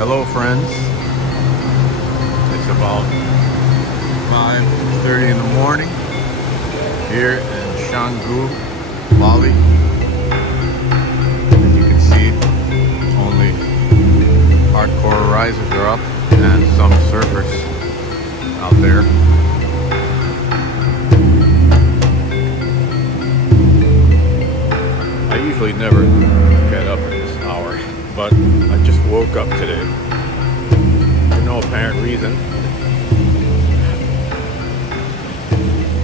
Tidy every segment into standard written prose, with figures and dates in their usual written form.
Hello friends, it's about 5:30 in the morning here in Canggu, Bali. As you can see, only hardcore risers are up and some surfers out there. I usually never get up at this hour, but I just woke up today for no apparent reason.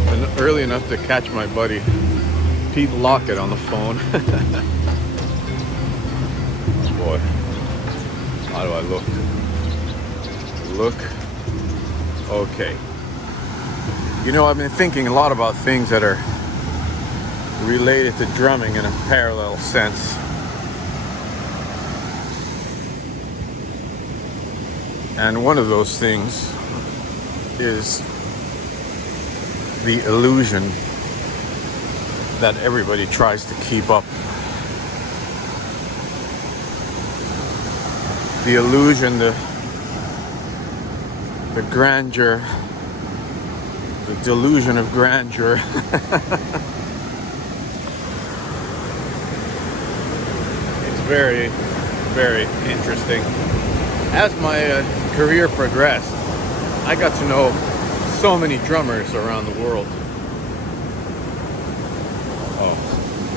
And early enough to catch my buddy Pete Lockett on the phone. Oh boy, how do I look? Okay. You know, I've been thinking a lot about things that are related to drumming in a parallel sense. And one of those things is the illusion that everybody tries to keep up. The illusion, the grandeur, the delusion of grandeur. It's very, very interesting. As my career progressed, I got to know so many drummers around the world. Oh,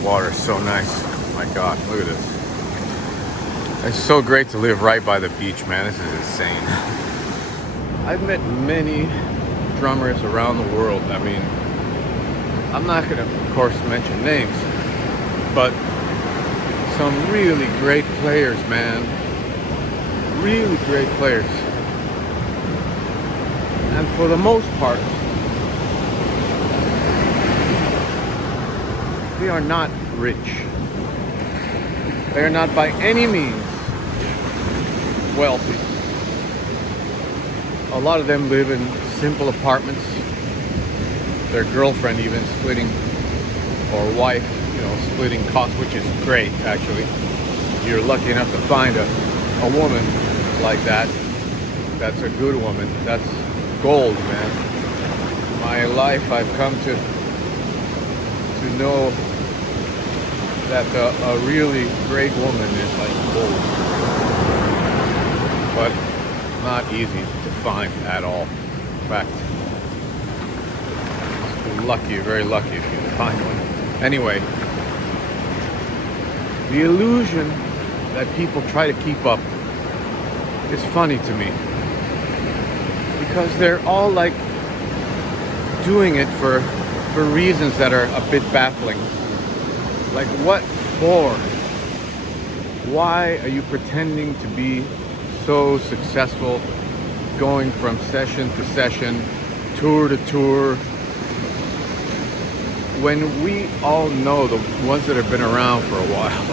water is so nice. My God, look at this. It's so great to live right by the beach, man. This is insane. I've met many drummers around the world. I mean, I'm not going to, of course, mention names, but some really great players, man. Really great players. And for the most part, they are not rich. They are not by any means wealthy. A lot of them live in simple apartments. Their girlfriend even splitting, or wife, splitting costs, which is great, actually. You're lucky enough to find a woman like that. That's a good woman. That's gold, man. My life, I've come to know that a really great woman is like gold, but not easy to find at all. In fact, lucky, very lucky if you can find one. Anyway, the illusion that people try to keep up is funny to me, because they're all like doing it for reasons that are a bit baffling. Like, what for? Why are you pretending to be so successful, going from session to session, tour to tour, when we all know, the ones that have been around for a while,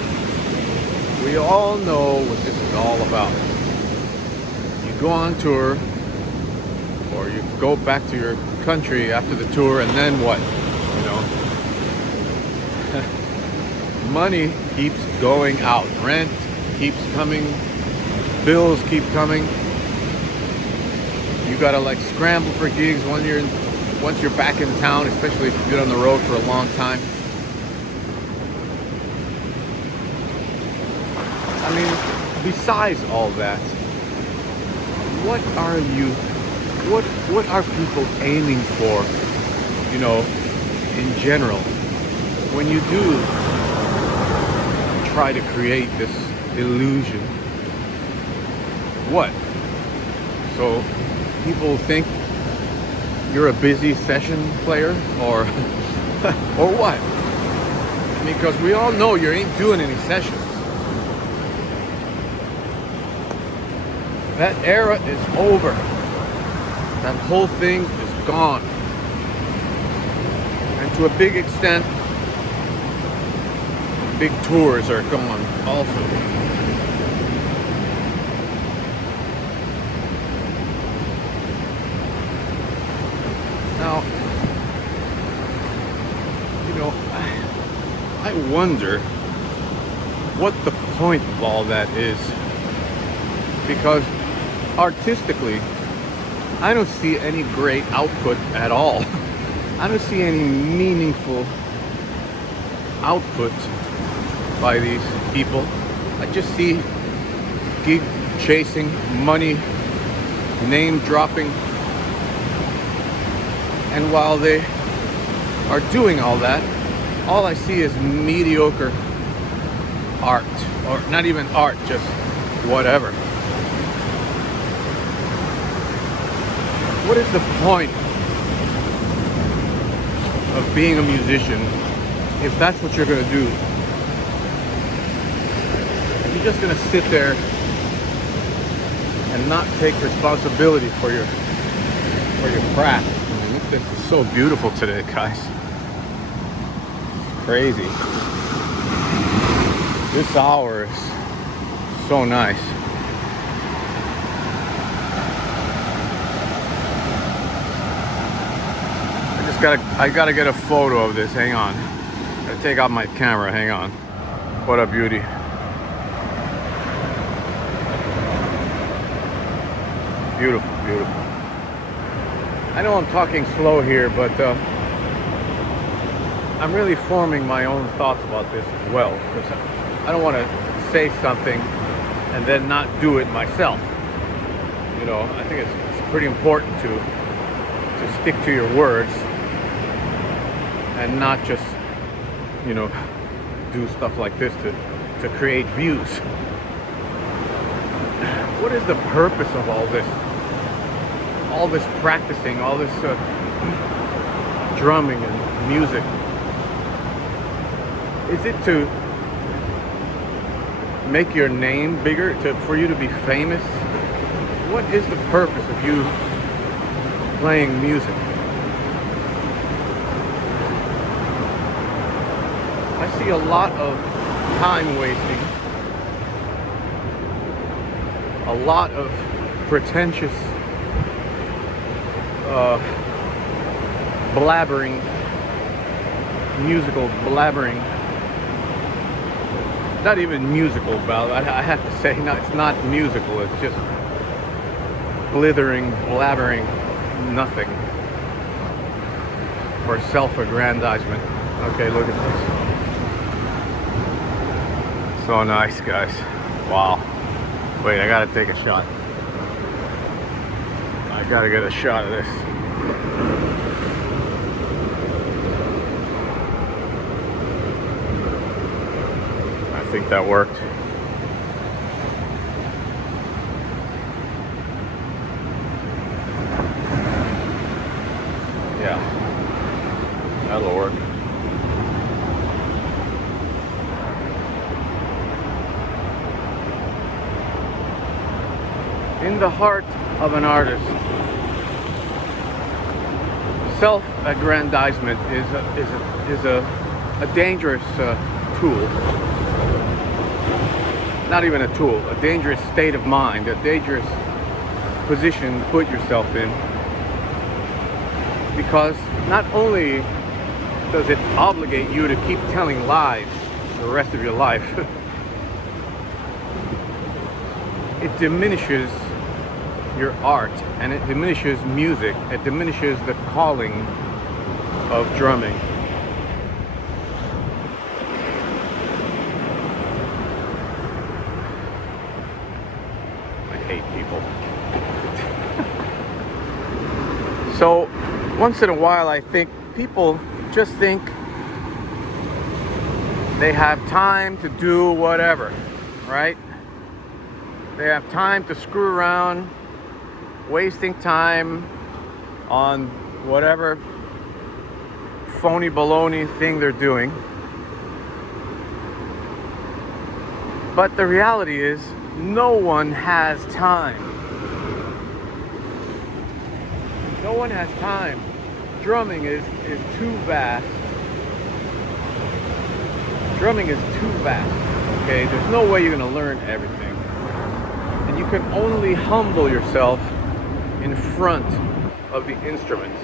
we all know what this is all about. You go on tour, or you go back to your country after the tour, and then what? Money keeps going out. Rent keeps coming. Bills keep coming. You gotta like scramble for gigs once you're back in town, especially if you've been on the road for a long time. I mean, besides all that, what are people aiming for, in general, when you do try to create this illusion? What? So people think you're a busy session player, or or what? I mean, because we all know you ain't doing any sessions. That era is over. That whole thing is gone. And to a big extent, big tours are gone also. Now, I wonder what the point of all that is. because artistically, I don't see any great output at all. I don't see any meaningful output by these people. I just see gig chasing, money, name dropping. And while they are doing all that, all I see is mediocre art, or not even art, just whatever. What is the point of being a musician if that's what you're gonna do? If you're just gonna sit there and not take responsibility for your craft. I mean, this is so beautiful today, guys. Crazy. This hour is so nice. I gotta get a photo of this. Hang on. Gotta take out my camera. Hang on. What a beauty. Beautiful, beautiful. I know I'm talking slow here, but I'm really forming my own thoughts about this as well, because I don't want to say something and then not do it myself. You know, I think it's pretty important to stick to your words and not just, you know, do stuff like this to create views. What is the purpose of all this? All this practicing, all this drumming and music? Is it to make your name bigger, for you to be famous? What is the purpose of you playing music? I see a lot of time wasting, a lot of pretentious blabbering, musical blabbering. Not even musical, I have to say, no, it's not musical, it's just blithering, blabbering, nothing for self-aggrandizement. Okay, look at this. So nice, guys. Wow. Wait, I gotta take a shot. I gotta get a shot of this. I think that worked. Yeah, that'll work. In the heart of an artist, self-aggrandizement is a dangerous tool. Not even a tool, a dangerous state of mind, a dangerous position to put yourself in. Because not only does it obligate you to keep telling lies the rest of your life, it diminishes your art, and it diminishes music, it diminishes the calling of drumming. I hate people. So once in a while I think people just think they have time to do whatever, right? They have time to screw around, wasting time on whatever phony baloney thing they're doing. But the reality is, no one has time. No one has time. Drumming is too vast. Drumming is too vast, okay? There's no way you're gonna learn everything. And you can only humble yourself in front of the instruments.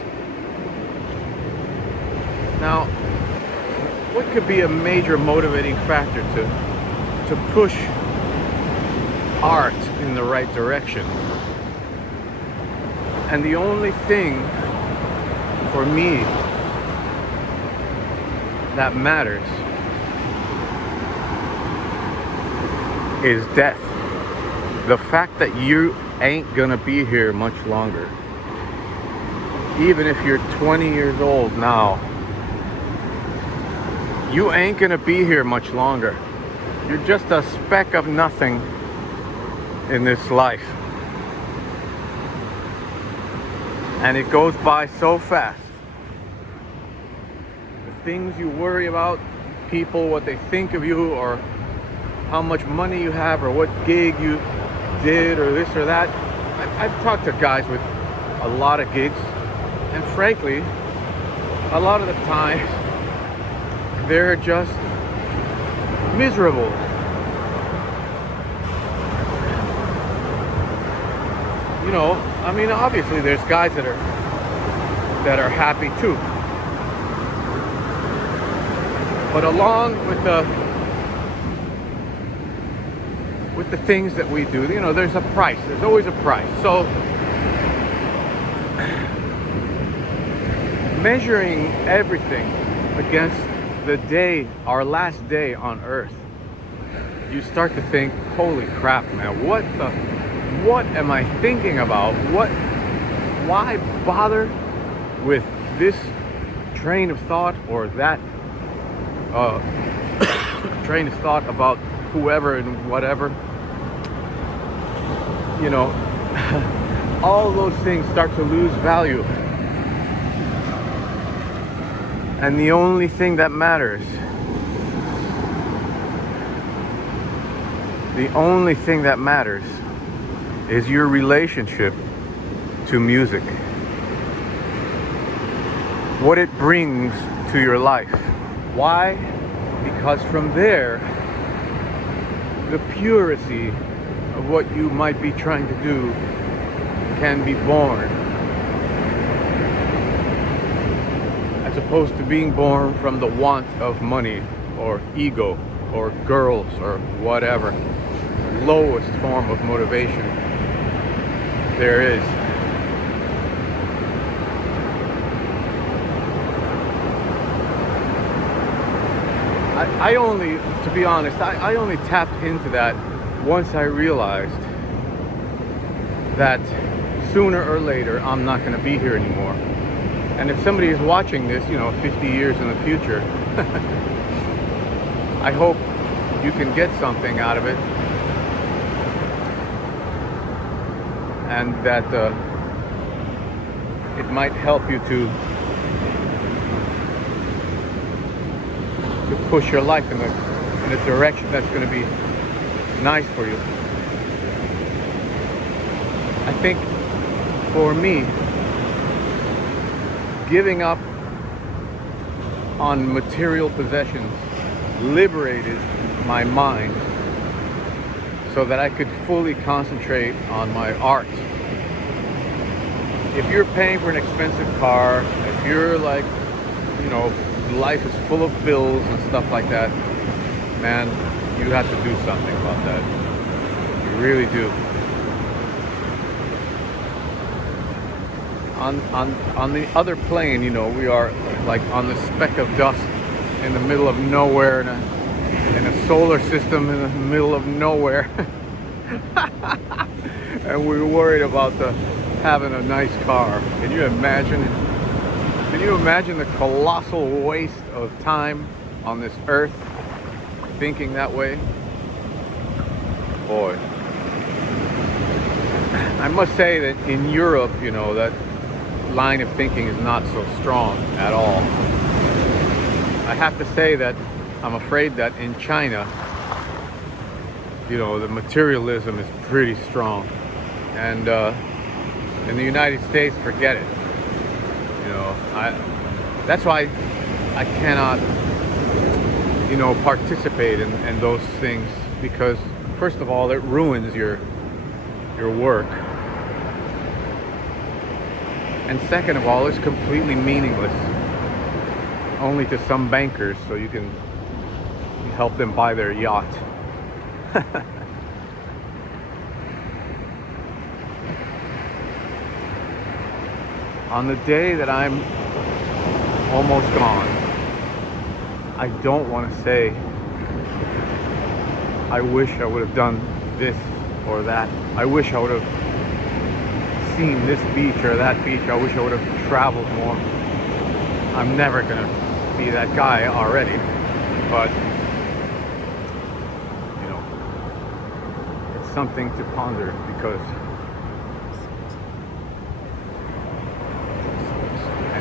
Now, what could be a major motivating factor to push art in the right direction. And the only thing for me that matters is death. The fact that you ain't gonna be here much longer. Even if you're 20 years old now, you ain't gonna be here much longer. You're just a speck of nothing in this life. And it goes by so fast. The things you worry about, people, what they think of you, or how much money you have, or what gig you did, or this or that. I've talked to guys with a lot of gigs, and frankly, a lot of the time, they're just miserable. You know, I mean, obviously there's guys that are happy too. But along with the things that we do, you know, there's a price. There's always a price. So measuring everything against the day, our last day on earth, you start to think, holy crap, man, what am I thinking about? Why bother with this train of thought or that train of thought about whoever and whatever? You know, all those things start to lose value. And the only thing that matters, is your relationship to music. What it brings to your life. Why? Because from there, the purity of what you might be trying to do can be born. As opposed to being born from the want of money or ego or girls or whatever. The lowest form of motivation there is. I only, to be honest, I only tapped into that once I realized that sooner or later I'm not going to be here anymore. And if somebody is watching this, you know, 50 years in the future, I hope you can get something out of it. And that it might help you to push your life in a direction that's going to be nice for you. I think for me, giving up on material possessions liberated my mind so that I could fully concentrate on my art. If you're paying for an expensive car, if you're like, you know, life is full of bills and stuff like that, man, you have to do something about that. You really do. On the other plane, you know, we are like on the speck of dust in the middle of nowhere, in a solar system in the middle of nowhere. And we're worried about having a nice car. Can you imagine? Can you imagine the colossal waste of time on this earth thinking that way? Boy. I must say that in Europe, you know, that line of thinking is not so strong at all. I have to say that I'm afraid that in China, you know, the materialism is pretty strong. And in the United States, forget it. You know, that's why I cannot, you know, participate in those things, because first of all, it ruins your work, and second of all, it's completely meaningless, only to some bankers, so you can help them buy their yacht. On the day that I'm almost gone, I don't want to say, I wish I would have done this or that. I wish I would have seen this beach or that beach. I wish I would have traveled more. I'm never going to be that guy already. But, you know, it's something to ponder because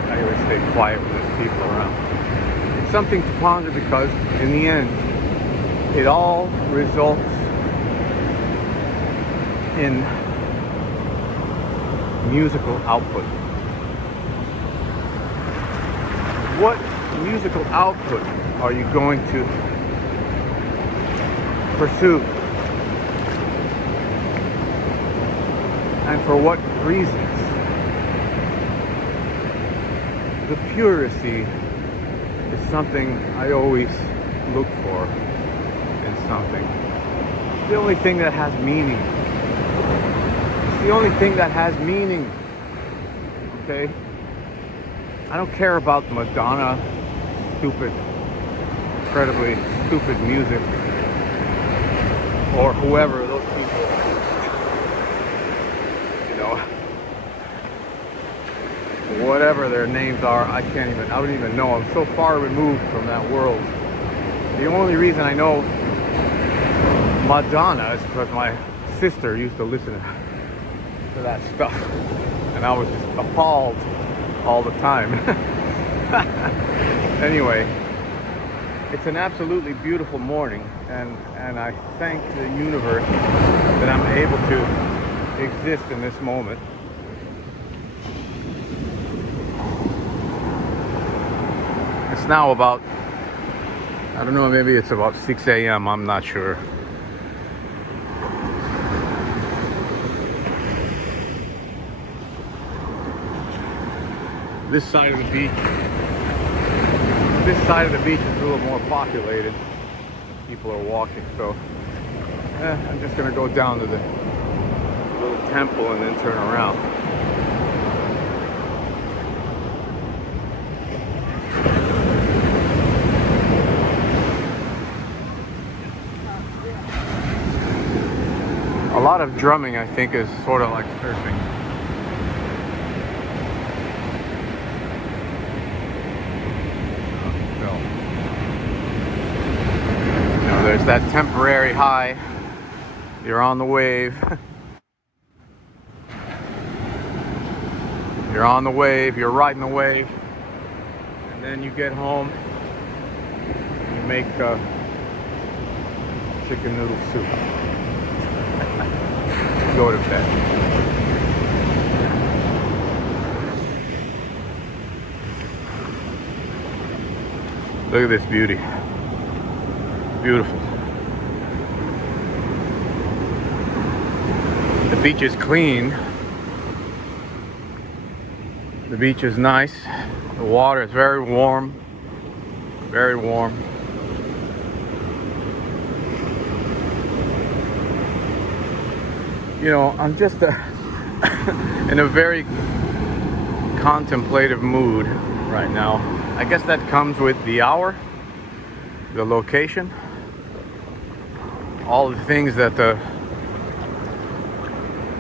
I always stay quiet when there's people around. It's something to ponder because in the end, it all results in musical output. What musical output are you going to pursue? And for what reasons? The purity is something I always look for in something. The only thing that has meaning. It's the only thing that has meaning. Okay? I don't care about Madonna, stupid, incredibly stupid music, or whoever those people, you know, whatever their names are, I don't even know. I'm so far removed from that world. The only reason I know Madonna is because my sister used to listen to that stuff, and I was just appalled all the time. Anyway, it's an absolutely beautiful morning, and I thank the universe that I'm able to exist in this moment. It's now about, I don't know, maybe it's about 6 a.m. I'm not sure. This side of the beach is a little more populated. People are walking, so I'm just gonna go down to the little temple and then turn around. A lot of drumming, I think, is sort of like surfing. There's that temporary high. You're on the wave. You're on the wave, you're riding the wave. And then you get home, you make chicken noodle soup. Go to bed. Look at this beauty. Beautiful. The beach is clean. The beach is nice. The water is very warm. Very warm. You know, I'm just in a very contemplative mood right now. I guess that comes with the hour, the location, all the things that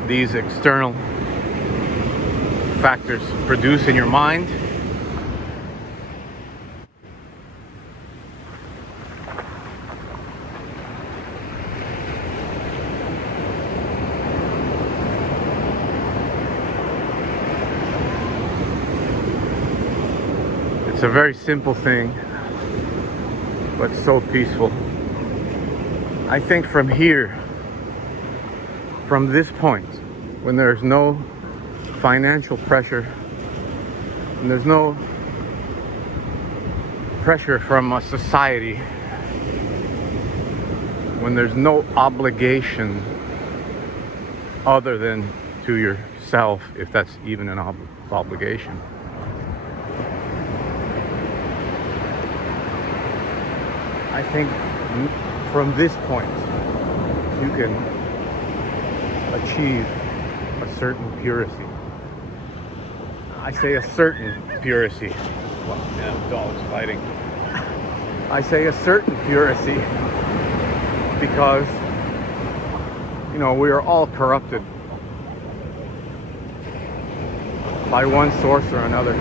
these external factors produce in your mind. It's a very simple thing, but so peaceful. I think from here, from this point, when there's no financial pressure, and there's no pressure from a society, when there's no obligation other than to yourself, if that's even an obligation. I think from this point, you can achieve a certain purity. I say a certain purity. Well, yeah, dogs fighting. I say a certain purity because, you know, we are all corrupted by one source or another.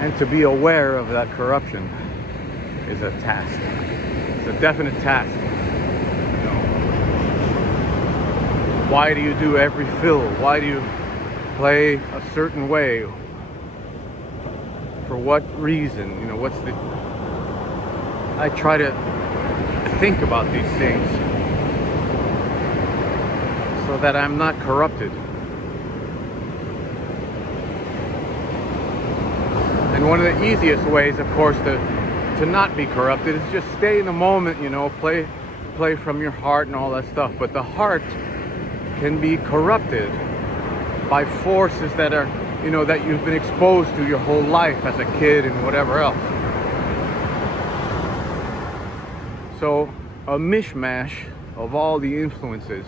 And to be aware of that corruption is a task. It's a definite task. You know, why do you do every fill? Why do you play a certain way? For what reason? You know, what's the... I try to think about these things so that I'm not corrupted. And one of the easiest ways, of course, to not be corrupted is just stay in the moment, you know, play from your heart and all that stuff. But the heart can be corrupted by forces that are, you know, that you've been exposed to your whole life as a kid and whatever else. So a mishmash of all the influences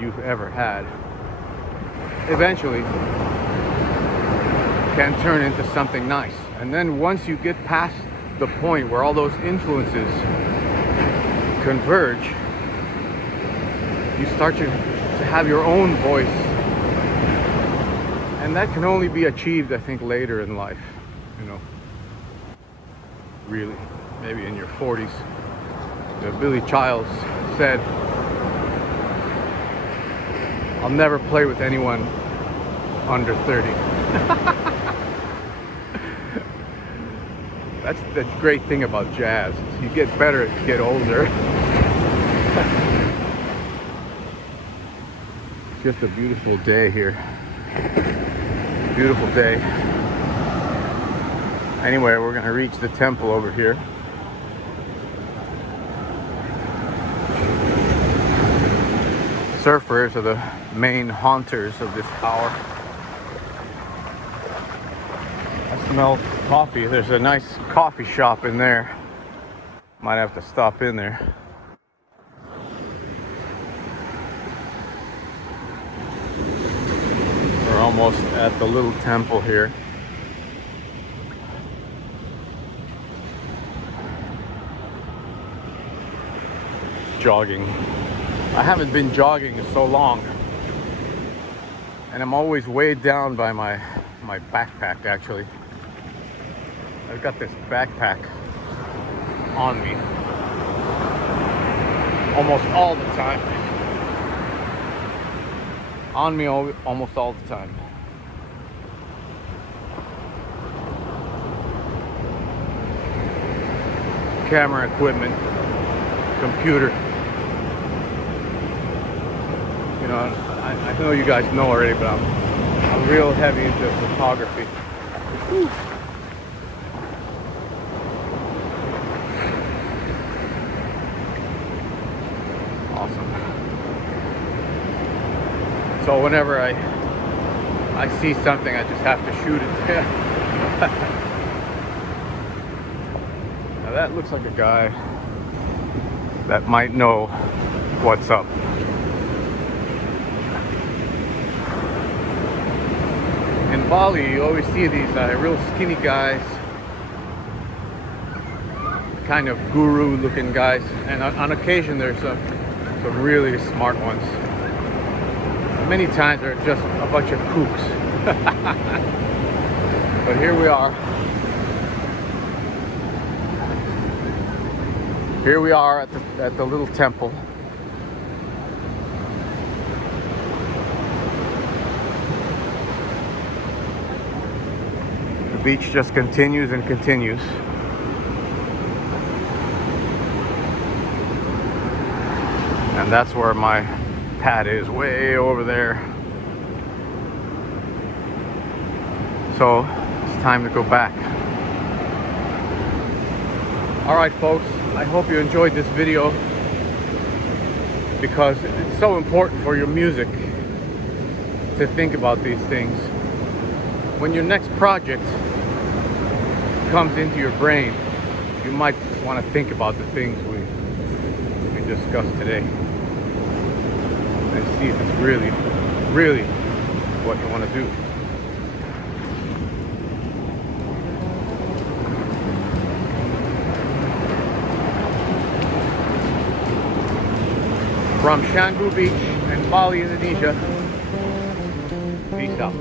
you've ever had eventually can turn into something nice. And then once you get past the point where all those influences converge, you start to have your own voice. And that can only be achieved, I think, later in life, you know, really, maybe in your 40s. Billy Childs said, "I'll never play with anyone under 30. That's the great thing about jazz. You get better as you get older. It's just a beautiful day here. Beautiful day. Anyway, we're gonna reach the temple over here. Surfers are the main haunters of this tower. I smell coffee. There's a nice coffee shop in there. Might have to stop in there. We're almost at the little temple here. Jogging. I haven't been jogging in so long, and I'm always weighed down by my backpack. Actually, I've got this backpack on me almost all the time. On me almost all the time. Camera equipment, computer. You know, I know you guys know already, but I'm real heavy into photography. Whew. Awesome. So whenever I see something, I just have to shoot it. Now that looks like a guy that might know what's up. In Bali, you always see these real skinny guys, kind of guru-looking guys, and on occasion there's some really smart ones. Many times they're just a bunch of kooks. But here we are. Here we are at the little temple. The beach just continues and continues. And that's where my pad is, way over there. So it's time to go back. All right, folks, I hope you enjoyed this video, because it's so important for your music to think about these things. When your next project comes into your brain, you might want to think about the things we discussed today and see if it's really what you want to do. From Canggu Beach in Bali, Indonesia, peace out.